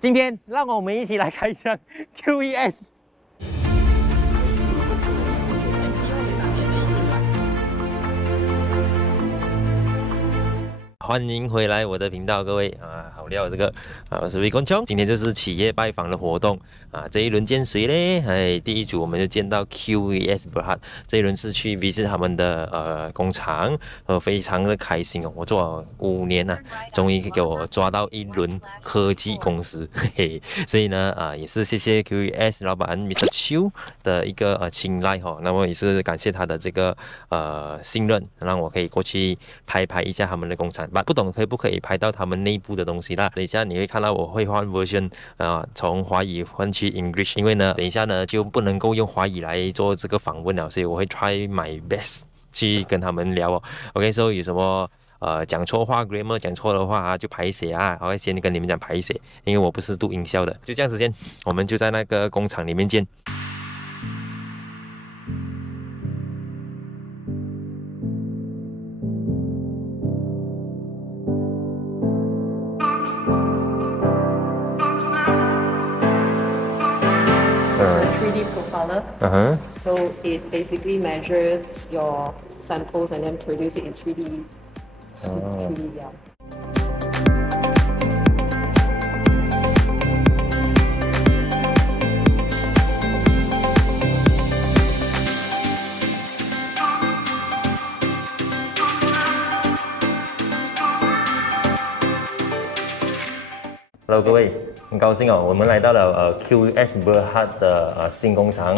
今天让我们一起来开箱 QES。欢迎回来我的频道，各位好料这个我是VYCONCHONG，今天就是企业拜访的活动这一轮见谁嘞？第一组我们就见到 QES Berhad， 这一轮是去 visit 他们的工厂，非常的开心哦！我做了5年终于给我抓到一轮科技公司，嘿嘿，所以呢也是谢谢 QES 老板 Mr 邱的一个青睐那么也是感谢他的这个信任，让我可以过去拍一下他们的工厂。不懂可不可以拍到他们内部的东西啦？等一下你会看到我会换 version 从华语换去 English， 因为呢等一下呢就不能够用华语来做这个访问了，所以我会 try my best 去跟他们聊OK， 所以有什么讲错话 grammar 讲错的话就拍写我会先跟你们讲拍写，因为我不是读音效的。就这样时间，我们就在那个工厂里面见。3D profiler. So it basically measures your samples and then produce it in 3D. 3D, yeah. Hello， 各位，很高兴我们来到了QES Berhad 的新工厂，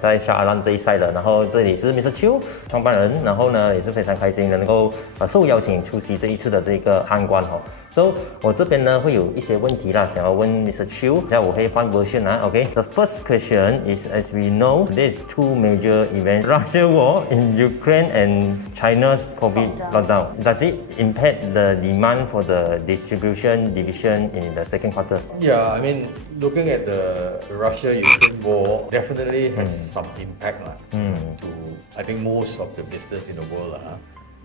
在 Shah Alam 这一带的。然后这里是 Mr 邱创办人，然后呢也是非常开心的能够受邀请出席这一次的这个参观So 我这边呢会有一些问题啦，想要问 Mr 邱，这样我可以换 version OK。The first question is, as we know, there is 2 major events: Russia war in Ukraine and China's COVID lockdown. Does it impact the demand for the distribution division in the second quarter? Yeah, I mean, looking at the Russia-Ukraine war, definitely has some impact to, I think, most of the business in the world.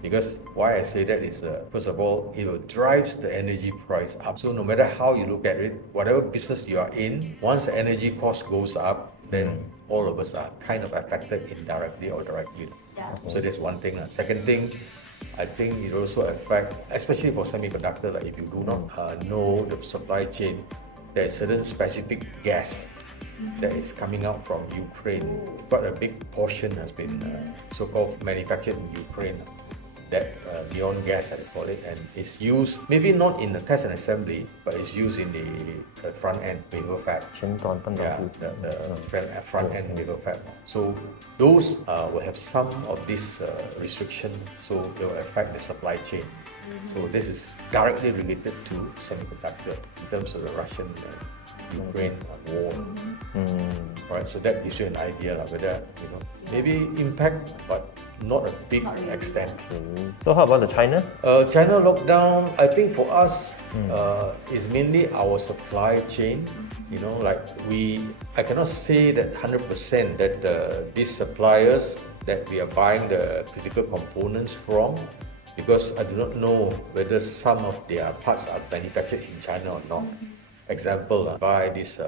Because why I say that is, first of all, it drives the energy price up. So no matter how you look at it, whatever business you are in, once the energy cost goes up, then all of us are kind of affected indirectly or directly. So that's one thing. Second thing, I think it also affects, especially for semiconductor, like if you do not know the supply chain, there is certain specific gas that is coming out from Ukraine. Quite a big portion has been so-called manufactured in Ukraine. That neon gas, as they call it, and it's used maybe not in the test and assembly, but it's used in the front end wafer fab. Yeah, the front end wafer fab. So those will have some of this restriction, so they will affect the supply chain. So this is directly related to semiconductor in terms of the Russian-Ukraine war. Right, so that gives you an idea whether maybe impact, but not a big extent. So how about the China? China lockdown, I think for us is mainly our supply chain. Like I cannot say that 100% that these suppliers that we are buying the critical components from, because I do not know whether some of their parts are manufactured in China or not. Example, buy this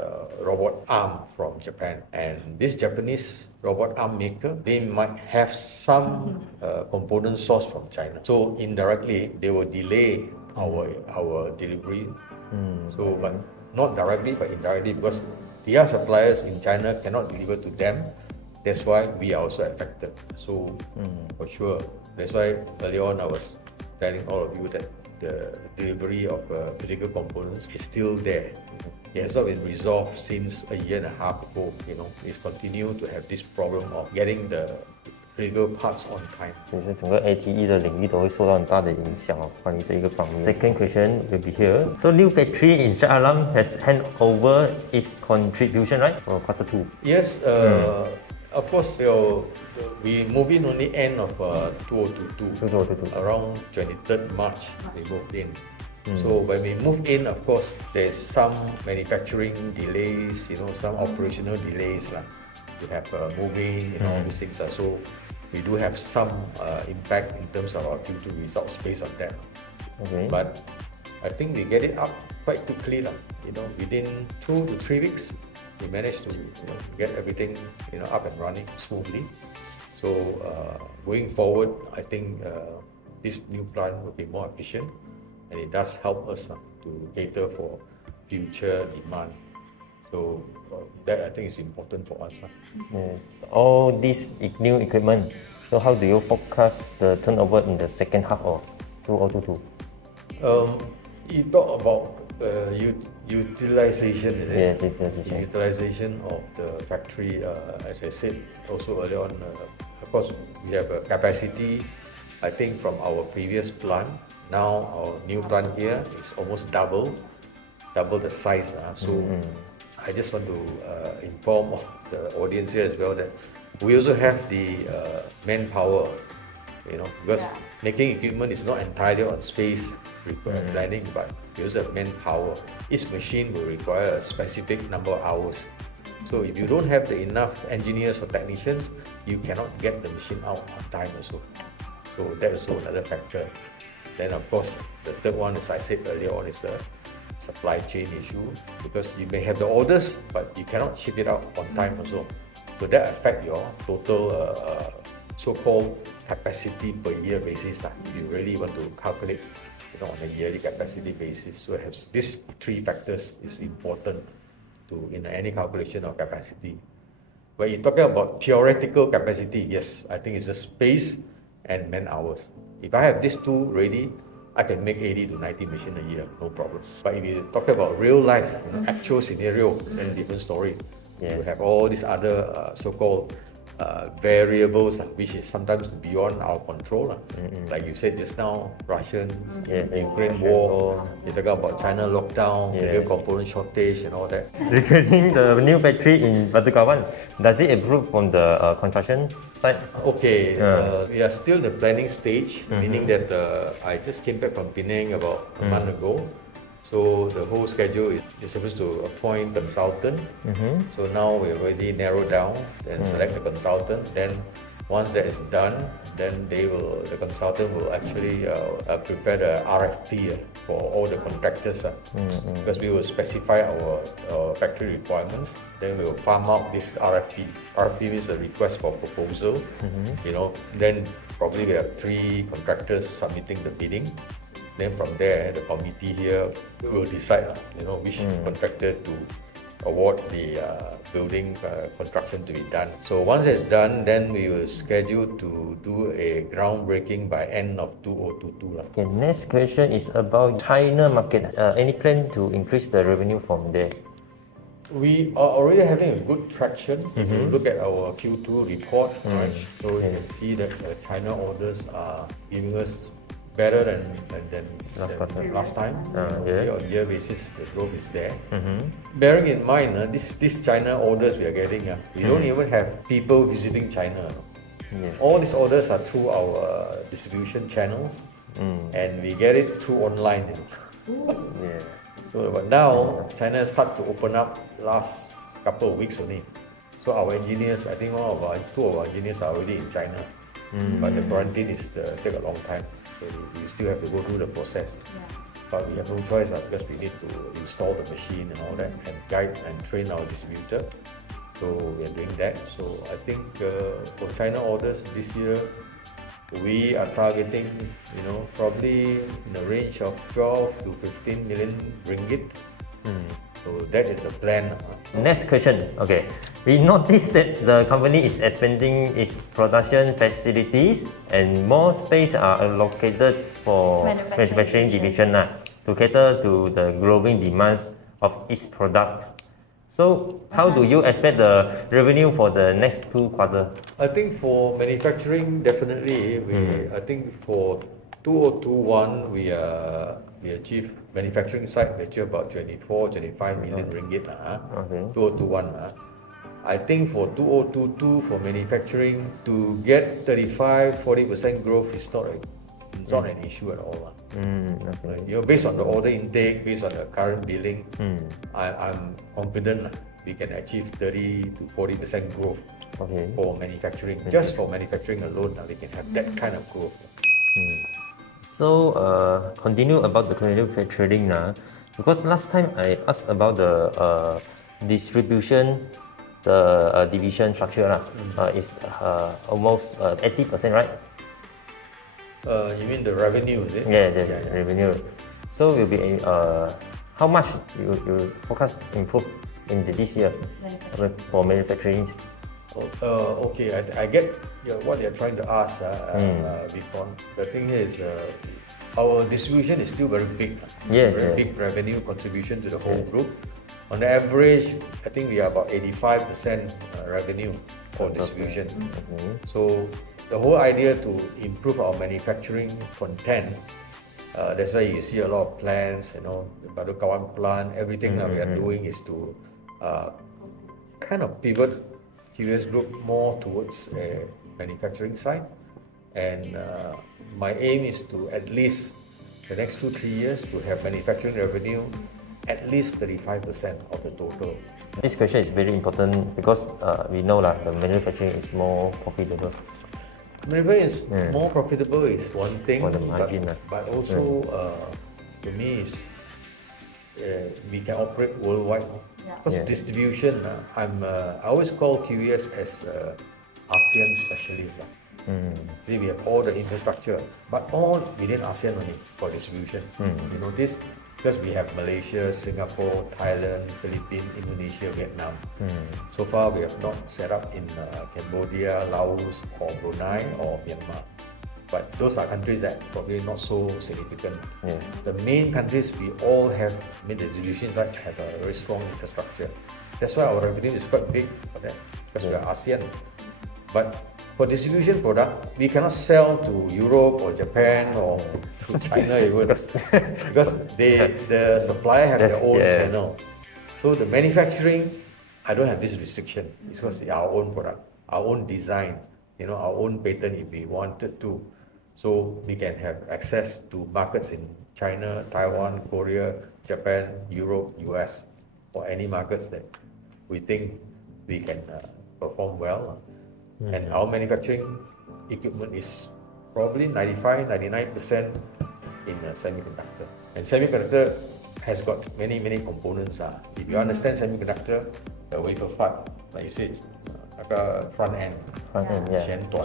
robot arm from Japan, and this Japanese robot arm maker, they might have some component sourced from China. So indirectly, they will delay our delivery. So, but not directly, but indirectly, because their suppliers in China cannot deliver to them. That's why we are also affected. So, for sure, that's why earlier on I was telling all of you that the delivery of critical components is still there. It has not been resolved since a year and a half ago. It's continued to have this problem of getting the critical parts on time. 其实整个 ATE 的领域都会受到很大的影响关于这一个方面。Second question will be here. So new factory in Shah Alam has hand over its contribution, right, for quarter 2? Yes. Of course, we move in only end of 2022. Around 23rd March, we moved in. So when we move in, of course, there's some manufacturing delays, some operational delays. We have moving, all these things. So we do have some impact in terms of our Q2 results based on that. But I think we get it up quite quickly, within 2 to 3 weeks, we managed to get everything up and running smoothly. So going forward, I think this new plant will be more efficient, and it does help us to cater for future demand. So that I think is important for us. Yes. All this new equipment. So how do you forecast the turnover in the second half of 2022? You talk about utilization, is it? Yes, utilization. Utilization of the factory, as I said also earlier on, of course we have a capacity, I think from our previous plant. Now our new plant here is almost double the size. So I just want to inform the audience here as well that we also have the manpower, because making equipment is not entirely on space planning, but we also have manpower. Each machine will require a specific number of hours. So if you don't have enough engineers or technicians, you cannot get the machine out on time also. So that is also another factor. Then of course, the third one, as I said earlier on, is the supply chain issue, because you may have the orders, but you cannot ship it out on time also. So that affect your total so-called capacity per year basis. If you really want to calculate on a yearly capacity basis. So these three factors is important in any calculation of capacity. When you're talking about theoretical capacity, yes, I think it's just space and man hours. If I have these two ready, I can make 80 to 90 machines a year, no problem. But if you talk about real life, actual scenario, then a different story. You have all these other so-called variables, which is sometimes beyond our control. Like you said just now, Russian, Ukraine war, you're talking about China lockdown, the component shortage and all that. Regarding the new factory in Batu Kawan, does it improve from the construction side? Okay, we are still in the planning stage, meaning that I just came back from Penang about a month ago. So the whole schedule is you're supposed to appoint consultant. So now we already narrowed down and select the consultant. Then once that is done, then the consultant will actually prepare the RFP for all the contractors. Because we will specify our factory requirements. Then we will farm out this RFP. RFP means a request for proposal. Then probably we have 3 contractors submitting the bidding. Then from there, the committee here will decide, which contractor to award the building construction to be done. So once it's done, then we will schedule to do a groundbreaking by end of 2022. Okay, next question is about China market. Any plan to increase the revenue from there? We are already having a good traction. If you look at our Q2 report, right? So you can see that China orders are giving us better than last time. Year-on-year basis, the growth is there. Bearing in mind, this China orders we are getting, we don't even have people visiting China. All these orders are through our distribution channels, and we get it through online. So, but now China start to open up last couple of weeks only. So our engineers, I think 2 of our engineers are already in China. But the quarantine is take a long time. So we still have to go through the process. But we have no choice because we need to install the machine and all that, and guide and train our distributor. So we are doing that. So I think for China orders this year, we are targeting, probably in the range of 12 to 15 million ringgit. So that is the plan. Next question. Okay, we noticed that the company is expanding its production facilities and more space are allocated for manufacturing division to cater to the growing demands of its products. So how do you expect the revenue for the next 2 quarters? I think for manufacturing, definitely, I think for 2021, we achieved manufacturing side, we achieved about 24-25 million ringgit. 2021. I think for 2022, for manufacturing, to get 35-40% growth is not an issue at all. Based on the order intake, based on the current billing, I'm confident we can achieve 30-40% growth for manufacturing. Just for manufacturing alone, we can have that kind of growth. So continue about the manufacturing now, because last time I asked about the distribution, the division structure is almost 80%, right? You mean the revenue, is it? Yes, revenue. So will be how much you focus improve in this year for manufacturing? Okay, I get what you're trying to ask, Vicon. The thing is, our distribution is still very big. Very big revenue contribution to the whole group. On the average, I think we are about 85% revenue for distribution. So the whole idea to improve our manufacturing content, that's why you see a lot of plans, the Baru Kawan plant, everything that we are doing is to kind of pivot QES Group more towards a manufacturing side, and my aim is to at least the next 2-3 years to have manufacturing revenue at least 35% of the total. This question is very important because we know that the manufacturing is more profitable. Manufacturing is more profitable is one thing, for the margin, but also to me is we can operate worldwide. Because distribution, I always call QES as ASEAN specialist. See, we have all the infrastructure, but all within ASEAN only for distribution. You know this because we have Malaysia, Singapore, Thailand, Philippines, Indonesia, Vietnam. So far, we have not set up in Cambodia, Laos, or Brunei, or Myanmar. But those are countries that probably not so significant. The main countries we all have, the distribution side have a very strong infrastructure. That's why our revenue is quite big for that, because we are ASEAN. But for distribution product, we cannot sell to Europe or Japan or to China even, because the supplier have their own channel. So the manufacturing, I don't have this restriction. It's because it's our own product, our own design, our own patent if we wanted to. So we can have access to markets in China, Taiwan, Korea, Japan, Europe, US, or any markets that we think we can perform well. And our manufacturing equipment is probably 95-99% in semiconductor. And semiconductor has got many components. If you understand semiconductor, the wafer part, like you said, like a front end, 前端.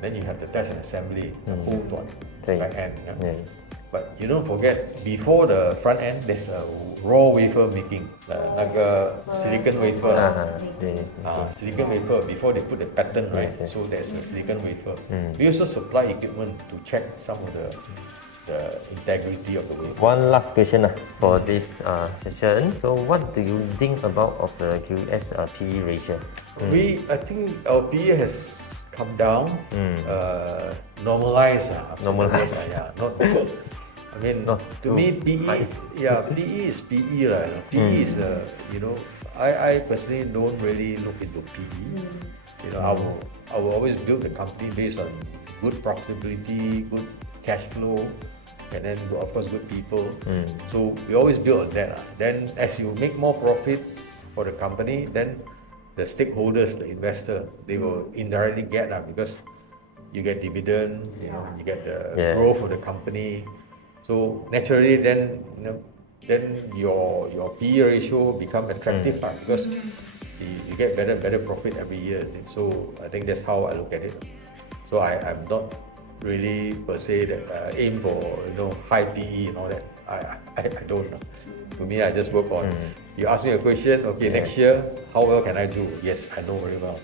Then you have the test and assembly, the whole back end. But you don't forget, before the front end, there's a raw wafer making, like a silicon wafer. Silicon wafer, before they put the pattern, right? So there's a silicon wafer. We also supply equipment to check some of the integrity of the wafer. One last question for this session. So what do you think about of the QES PE ratio? I think our PE has come down, normalized. Normalized. Not good. I mean, to me, PE, PE is PE. PE is, I personally don't really look into PE. I will always build the company based on good profitability, good cash flow, and then of course good people. So we always build on that. Then as you make more profit for the company, then the stakeholders, the investor, they will indirectly get because you get dividend, you get the growth of the company. So naturally, then your PE ratio become attractive because you get better profit every year. So I think that's how I look at it. So I'm not really per se that aim for high PE and all that. I don't know. To me, I just work on. You ask me a question. Okay, next year, how well can I do? Yes, I know very well.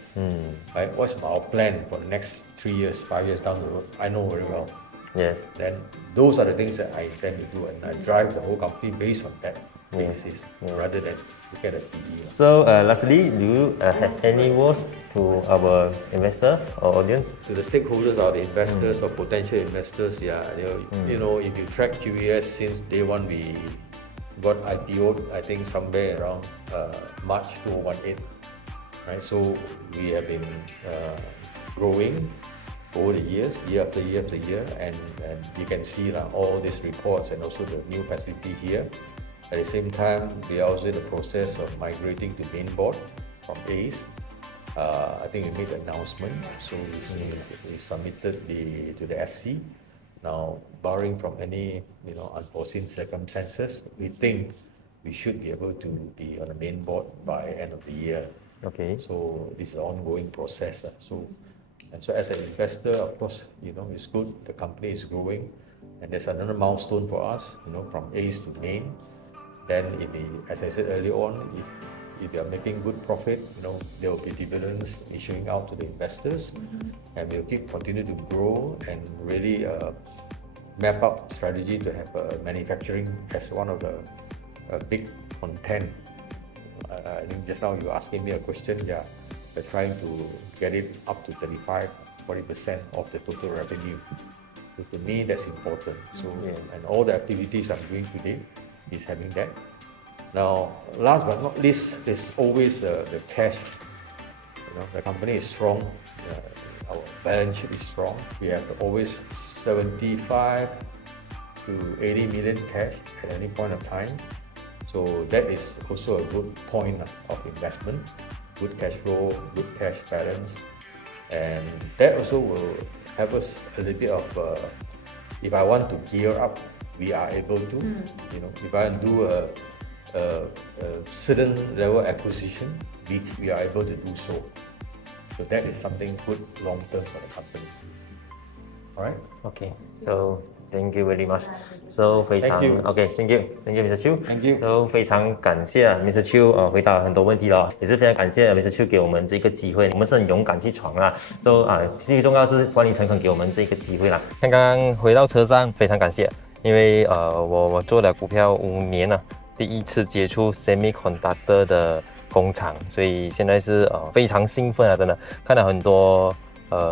Right? What's our plan for the next 3 years, 5 years down the road? I know very well. Yes. Then those are the things that I intend to do, and I drive the whole company based on that basis rather than look at the PE. So lastly, do you have any words to our investor or audience? To the stakeholders or the investors or potential investors, if you track QES since day one, we got IPO'd, I think somewhere around March 2018. Right, so we have been growing over the years, year after year after year, and you can see all these reports and also the new facility here. At the same time, we are also in the process of migrating to mainboard from ACE. I think we made the announcement, so we submitted to the SC. Now, barring from any unforeseen circumstances, we think we should be able to be on the main board by end of the year. Okay. So this is an ongoing process. So as an investor, of course, it's good. The company is growing, and there's another milestone for us. From A's to main. Then, as I said earlier on, if you are making good profit, there will be dividends issuing out to the investors, and we'll continue to grow and really map out strategy to have manufacturing as one of the big content. I think just now you were asking me a question. Yeah, we're trying to get it up to 35-40% of the total revenue. So to me, that's important. So and all the activities I'm doing today is having that. Now, last but not least, there's always the cash. The company is strong. Our balance sheet is strong. We have always 75 to 80 million cash at any point of time. So that is also a good point of investment. Good cash flow, good cash balance, and that also will have us a little bit of. If I want to gear up, we are able to. If I do a certain level acquisition, we are able to do so. So that is something good long term for the company. All right. Okay. So thank you very much. So 非常 OK. Thank you, Mr. Chiu. Thank you. So 非常感谢Mr. Chiu 回答很多问题了，也是非常感谢Mr. Chiu 给我们这个机会，我们是很勇敢去闯啊。So 最重要是管理层肯给我们这个机会啦。刚刚回到车上，非常感谢，因为我做了股票5年了，第一次接触 semiconductor 的工厂，所以现在是非常兴奋啊，真的看到很多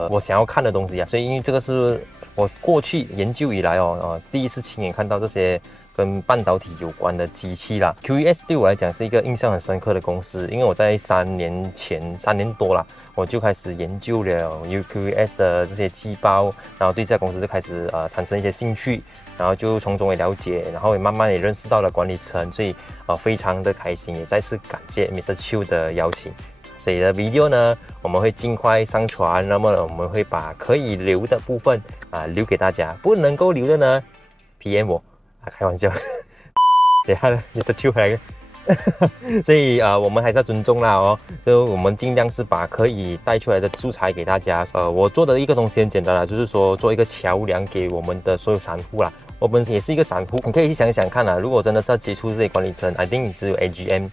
我想要看的东西啊，所以因为这个是我过去研究以来第一次亲眼看到这些跟半导体有关的机器啦。QES 对我来讲是一个印象很深刻的公司，因为我在3年多啦，我就开始研究了 QES 的这些季报，然后对这家公司就开始产生一些兴趣，然后就从中也了解，然后也慢慢也认识到了管理层，所以非常的开心，也再次感谢 Mr. Chiu 的邀请。所以的 video 呢，我们会尽快上传，那么我们会把可以留的部分留给大家，不能够留的呢 PM 我开玩笑，等下 Mr. Chiu 回来。所以我们还是要尊重啦所以我们尽量是把可以带出来的素材给大家。我做的一个东西很简单啦，就是说做一个桥梁给我们的所有散户啦。我本身也是一个散户，你可以去想想看如果真的是要接触这些管理层 ，I think 只有 AGM。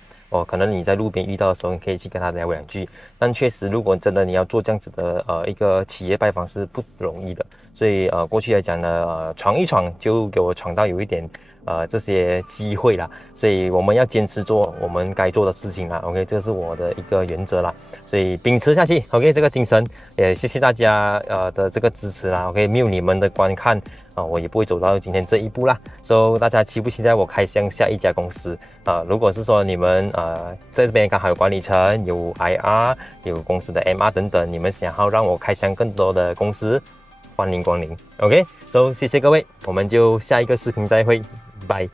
可能你在路边遇到的时候，你可以去跟他聊2句。但确实，如果真的你要做这样子的一个企业拜访是不容易的。所以过去来讲呢，闯一闯就给我闯到有一点这些机会啦。所以我们要坚持做我们该做的事情啦。OK， 这是我的一个原则啦。所以秉持下去 ，OK， 这个精神也谢谢大家的这个支持啦。OK， 没有你们的观看我也不会走到今天这一步啦。所以大家期不期待我开箱下一家公司如果是说你们在这边刚好有管理层、有 IR、有公司的 MR 等等，你们想要让我开箱更多的公司，欢迎光临。OK， 谢谢各位，我们就下一个视频再会，拜。